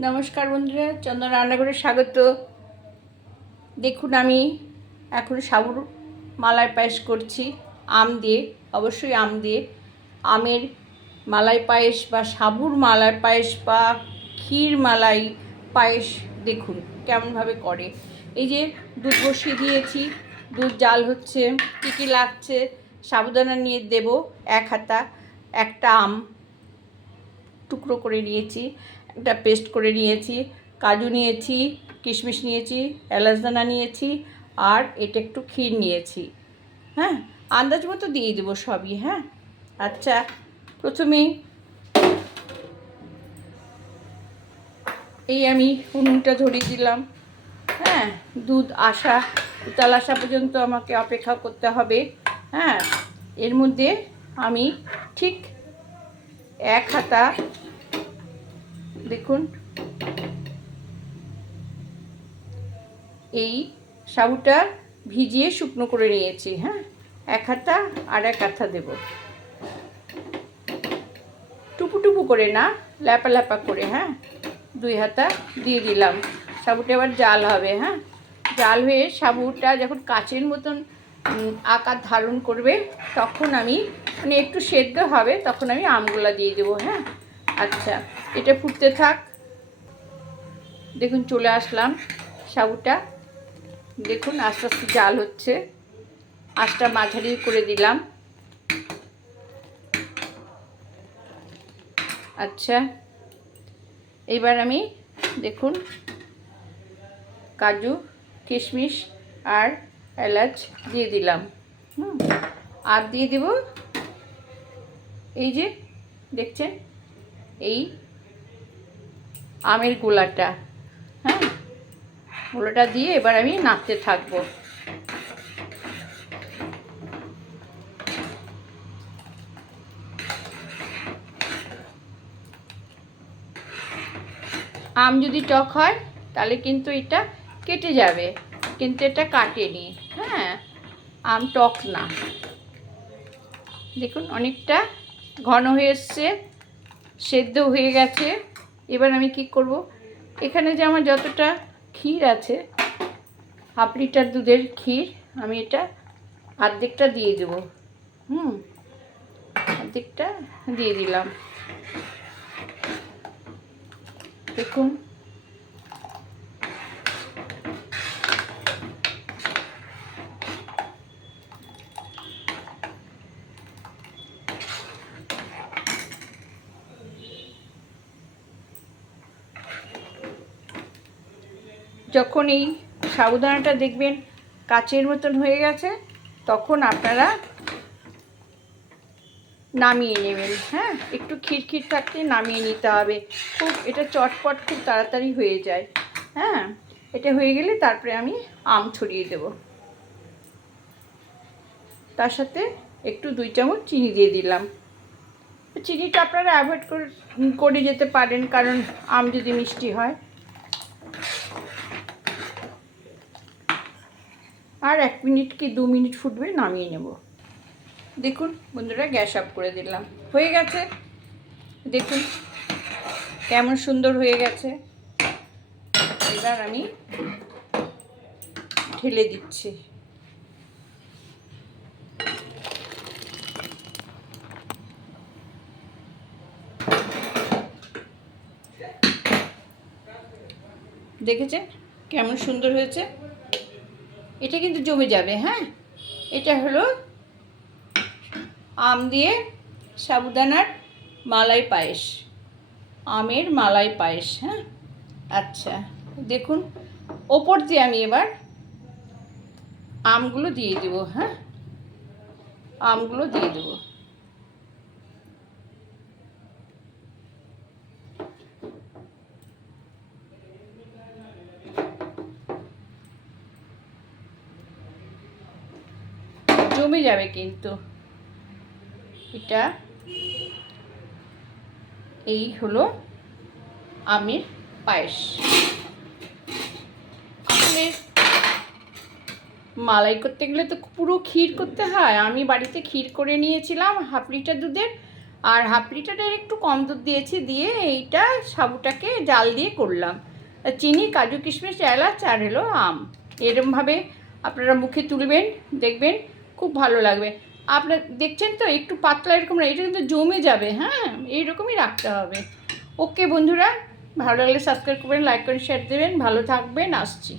নমস্কার বন্ধুরা, চন্দন রান্নাঘরে স্বাগত। দেখুন আমি এখন সাবুর মালাই পায়েস করছি, আম দিয়ে, অবশ্যই আম দিয়ে। আমের মালাই পায়েস বা সাবুর মালাই পায়েস বা ক্ষীর মালাই পায়েস দেখুন কেমনভাবে করে। এই যে দুধ বসিয়ে দিয়েছি, দুধ জাল হচ্ছে, কী কী লাগছে, সাবুদানা নিয়ে দেব এক হাতা, একটা আম টুকরো করে নিয়েছি, একটা পেস্ট করে নিয়েছি, কাজু নিয়েছি, কিশমিশ নিয়েছি এলাচদানা নিয়েছি আর এটা একটু ক্ষীর নিয়েছি। হ্যাঁ আন্দাজ মতো দিয়ে দেবো সবই হ্যাঁ? আচ্ছা প্রথমেই এই আমি উনুনটা ধরিয়ে দিলাম। হ্যাঁ দুধ আসা, উতাল আসা পর্যন্ত আমাকে অপেক্ষা করতে হবে। হ্যাঁ এর মধ্যে আমি ঠিক এক হাতা, দেখুন। এই সাবুটা ভিজিয়ে শুকনো করে নিয়েছি হ্যাঁ? এক হাতা আর এক হাতা দেব। টুপু টুপু করে না, ল্যাপা ল্যাপা করে হ্যাঁ? দুই হাতা দিয়ে দিলাম। সাবুটা এবার জাল হবে হ্যাঁ? জাল হয়ে সাবুটা যখন কাচের মতন আকার ধারণ করবে, তখন আমি মানে একটু সেদ্ধ হবে, তখন আমি আমগুলা দিয়ে দেবো হ্যাঁ? আচ্ছা এটা ফুটতে থাক। দেখুন, চলে আসলাম সাবুটা। দেখুন, আস্তে আস্তে জাল হচ্ছে। আঁচটা মাঝারি করে দিলাম। আচ্ছা এবার আমি, দেখুন, কাজু, কিশমিশ আর এলাচ দিয়ে দিলাম। আর দিয়ে দেব এই যে, দেখছেন? এই আমের গোলাটা। হ্যাঁ? গোলাটা দিয়ে এবার আমি নাড়তে থাকব। আম যদি টক হয়, তাহলে কিন্তু এটা কেটে যাবে। কিন্তু এটা কাটেনি। হ্যাঁ আম টক না। দেখুন, অনেকটা ঘন হয়ে এসছে, সেদ্ধ হয়ে গেছে। এবার আমি কি করব? এখানে যে আমার যতটা ক্ষীর আছে, হাফ লিটার দুধের ক্ষীর, আমি এটা অর্ধেকটা দিয়ে দেবো। হুম, অর্ধেকটা দিয়ে দিলাম। দেখুন যখন এই সাবুদানাটা দেখবেন কাচের মতন হয়ে গেছে, তখন আপনারা নামিয়ে নেবেন। হ্যাঁ একটু খিরখির থাকতে নামিয়ে নিতে হবে। খুব, এটা চটপট খুব তাড়াতাড়ি হয়ে যায়। হ্যাঁ এটা হয়ে গেলে তারপরে আমি আম ছড়িয়ে দেব। তার সাথে একটু দুই চামচ চিনি দিয়ে দিলাম। চিনিটা আপনারা অ্যাভয়েড করে যেতে পারেন, কারণ আম যদি মিষ্টি হয়। আর এক মিনিট কি দু মিনিট ফুটবে নামিয়ে নেব। দেখুন বন্ধুরা, গ্যাস অফ করে দিলাম। হয়ে গেছে। দেখুন কেমন সুন্দর হয়ে গেছে। এবার আমি ঢেলে দিচ্ছি। দেখেছেন? কেমন সুন্দর হয়েছে? এটা কিন্তু জমে যাবে হ্যাঁ? এটা হলো আম দিয়ে সাবুদানার মালাই পায়েস, আমের মালাই পায়েস হ্যাঁ? আচ্ছা দেখুন, ওপর দিয়ে আমি এবার আমগুলো দিয়ে দেবো হ্যাঁ? আমগুলো দিয়ে দেবো। জমে যাবে কিন্তু। এটা এই হলো আমের পায়েস। আসলে মালাই করতে গেলে তো পুরো ক্ষীর করতে হয়। আমি বাড়িতে ক্ষীর করে নিয়েছিলাম হাফ লিটার দুধের। আর হাফ লিটারের একটু কম দুধ দিয়েছি, দিয়ে এইটা সাবুটাকে জাল দিয়ে করলাম। চিনি, কাজু কিশমিশ, এলাচ আর এলো আম। এরমভাবে আপনারা মুখে তুলবেন, দেখবেন খুব ভালো লাগবে। আপনার, দেখছেন তো, একটু পাতলা এরকম না, এটা কিন্তু জমে যাবে হ্যাঁ এইরকমই রাখতে হবে। ওকে বন্ধুরা, ভালো লাগলে সাবস্ক্রাইব করবেন লাইক করে শেয়ার দেবেন, ভালো থাকবেন, আসছি।